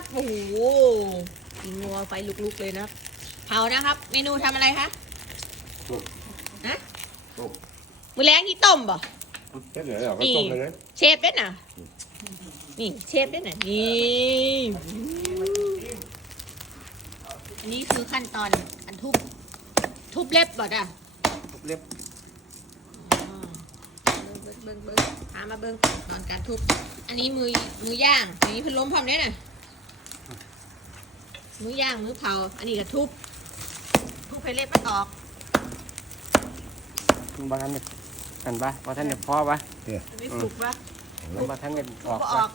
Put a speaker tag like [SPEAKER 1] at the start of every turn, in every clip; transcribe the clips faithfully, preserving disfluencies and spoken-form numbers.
[SPEAKER 1] โอ้โหกินงัวไฟลุกๆเลยนะครับเผานะครับ เมนูทำอะไรคะฮะมือแรงที่ต้มบ่
[SPEAKER 2] เชฟเหนือเหรอก็ต้มเลยนะ
[SPEAKER 1] เชฟด้วยนะนี่เชฟด้วยนะนี่อันนี้คือขั้นตอนการทุบทุบเล็บบ่อ่ะ
[SPEAKER 2] ทุบเล็บ
[SPEAKER 1] เบิ้งเบิ้งเบิ้งหามาเบิ้งตอนการทุบอันนี้มือมือย่างอันนี้พัดลมพร้อมเนี่ยนะมือย่างมือเผาอันนี้ก็ทุบทุบให้เล็บมันออก
[SPEAKER 2] บางท่านเนี่ยอันปะบางท่านเนี่ยพอปะ
[SPEAKER 1] ไม่สุกปะ
[SPEAKER 2] บางท่านเนี่ยออก
[SPEAKER 1] ออก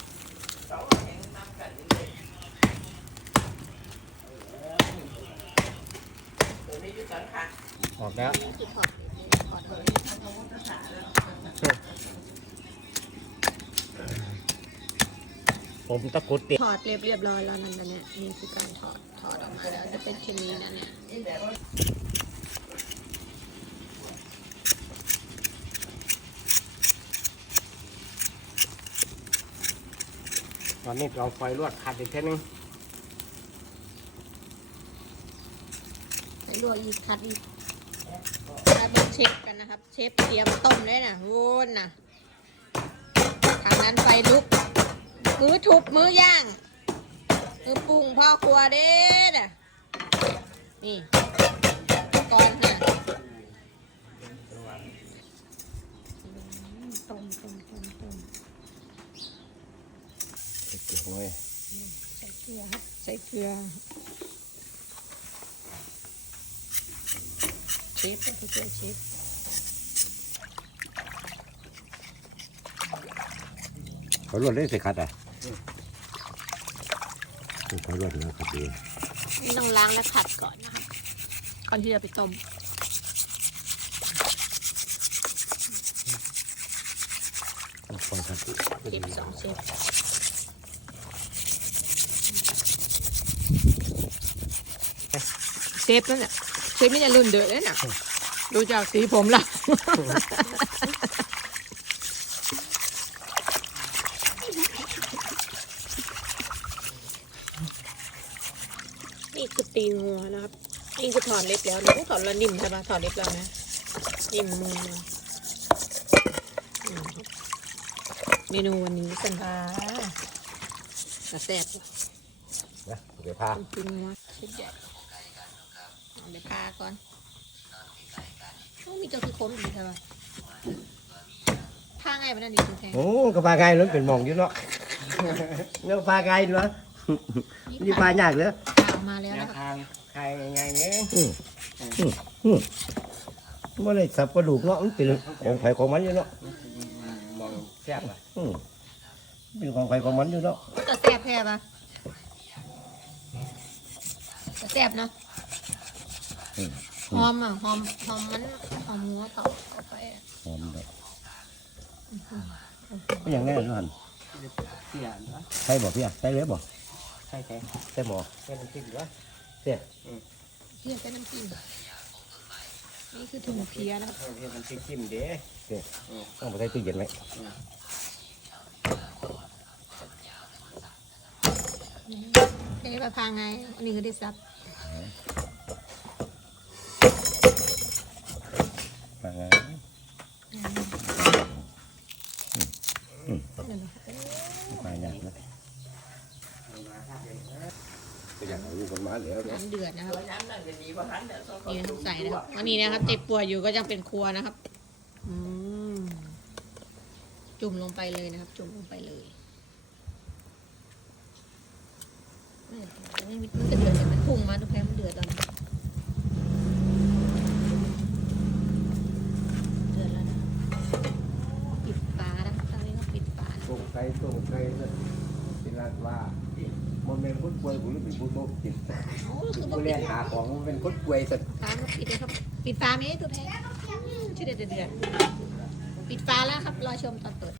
[SPEAKER 2] ออกแล้วผมตะกุดติด
[SPEAKER 1] ถอดเรียบเรียบร้อยแล้วนั่นนะเนี่ยนี่คือการถอดถอดออกมาแล้วจะเป็นเช่นนี้นะเนี่ย
[SPEAKER 2] ตอนนี้เราไฟลวดขัดอีกแค่นึง
[SPEAKER 1] ใส่ลวดอีกขัดอีกแล้วเป็นเชฟกันนะครับเชฟเตรียมต้มเลยนะโว้นนะทางนั้นไฟลุกมือทุบมือย่างมือปรุงพ่อครัวเด้น่ะนี่ก่อนนะต้มต้มต้มต้ม
[SPEAKER 2] ใส่เกลือหน่อย
[SPEAKER 1] ใส่เกลือครับใส่เกลือเชฟใส่เกลือเชฟ
[SPEAKER 2] เขาลวดเล่นใส่ขัดอ่ะเขาลวดแล้วขัดดี
[SPEAKER 1] นี่ต้องล้างและขัดก่อนนะครับก่อนที่จะไปต้ม
[SPEAKER 2] ไฟขัด
[SPEAKER 1] เชฟสองเชฟเชฟนั่นแหละเชฟไม่ได้รุ่นเดือดเลยนะดูจากสีผมละนี่คือตีงัวนะครับนี่คือถอนเล็บแล้วนะถอนแล้วนิ่มใช่ปะถอนเล็บแล้วนะนิ่มมือเมนูวันนี้สันพากระแซบ
[SPEAKER 2] นะเดี๋ยวพา
[SPEAKER 1] ตีงัวชุดใหญ่เอาไปพาก่อนมีเจ้าคือคมดีใช่ปะพาไงมันนั่นนี่คือแทง
[SPEAKER 2] โอ้ก็พาไงแล้วเป็นมองอยู่เนาะเนื้อพาไงเนาะนี่พายากเลย
[SPEAKER 1] ออกมาแล้วนะครับ
[SPEAKER 2] ทางใครไงเนี่ยเมื่อไรสับกระดูกเนาะมันเป็นของไผ่ของมันอยู่เนาะมองแซ่บอ่ะเป็นของไผ่ของมันอยู่เนาะ
[SPEAKER 1] จะแซ่บแท้ปะจะแซ่บเนาะหอมอ่ะหอมหอมมันหอมหัวเขาเอาไป
[SPEAKER 2] หอมเลยก็อย่างแน่นอนใช่บ่พี่อ่ะใช่เลยบ่ใช่ใช่ใช่บ่ใช่น้ำจิ้มด้วยเสีย
[SPEAKER 1] เพี้ยใส่น้ำจิ้มนี่คือถุงเพี้ยนะครับ
[SPEAKER 2] เพี้ยน้ำจิ้มเด้เสียต้องมาใส่ตู้เย็นไหม
[SPEAKER 1] เอ๊ะปลาพาไงอันนี้ก็ได้ซับ
[SPEAKER 2] ปลาไงปลาหยาบนะอย่างนี้คนมาเหลือ
[SPEAKER 1] น้ำเดือดนะครับนี่ต้องใส่นะครับวันนี้นะครับเจ็บป่วยอยู่ก็ยังเป็นครัวนะครับอืมจุ่มลงไปเลยนะครับจุ่มลงไปเลยมันจะเดือดมันพุ่งมาทุกแพ้มันเดือดแล้วเดือดแล้วนะปิดฝานะครับตอนนี้ก็ปิดฝา
[SPEAKER 2] ต้มไก่ต้มไก่เป็นราดว่ามันเป็นคนป่วยผมรู้เป็นผู้โรคจิตผู้เลี้ยงหาของมันเป็นคนป่วยสัตว์
[SPEAKER 1] ฝาปิดเลยครับปิดฝาไหมตัวแพ้ชื่อเดือดเดือดปิดฝาแล้วครับรอชมตอนเปิด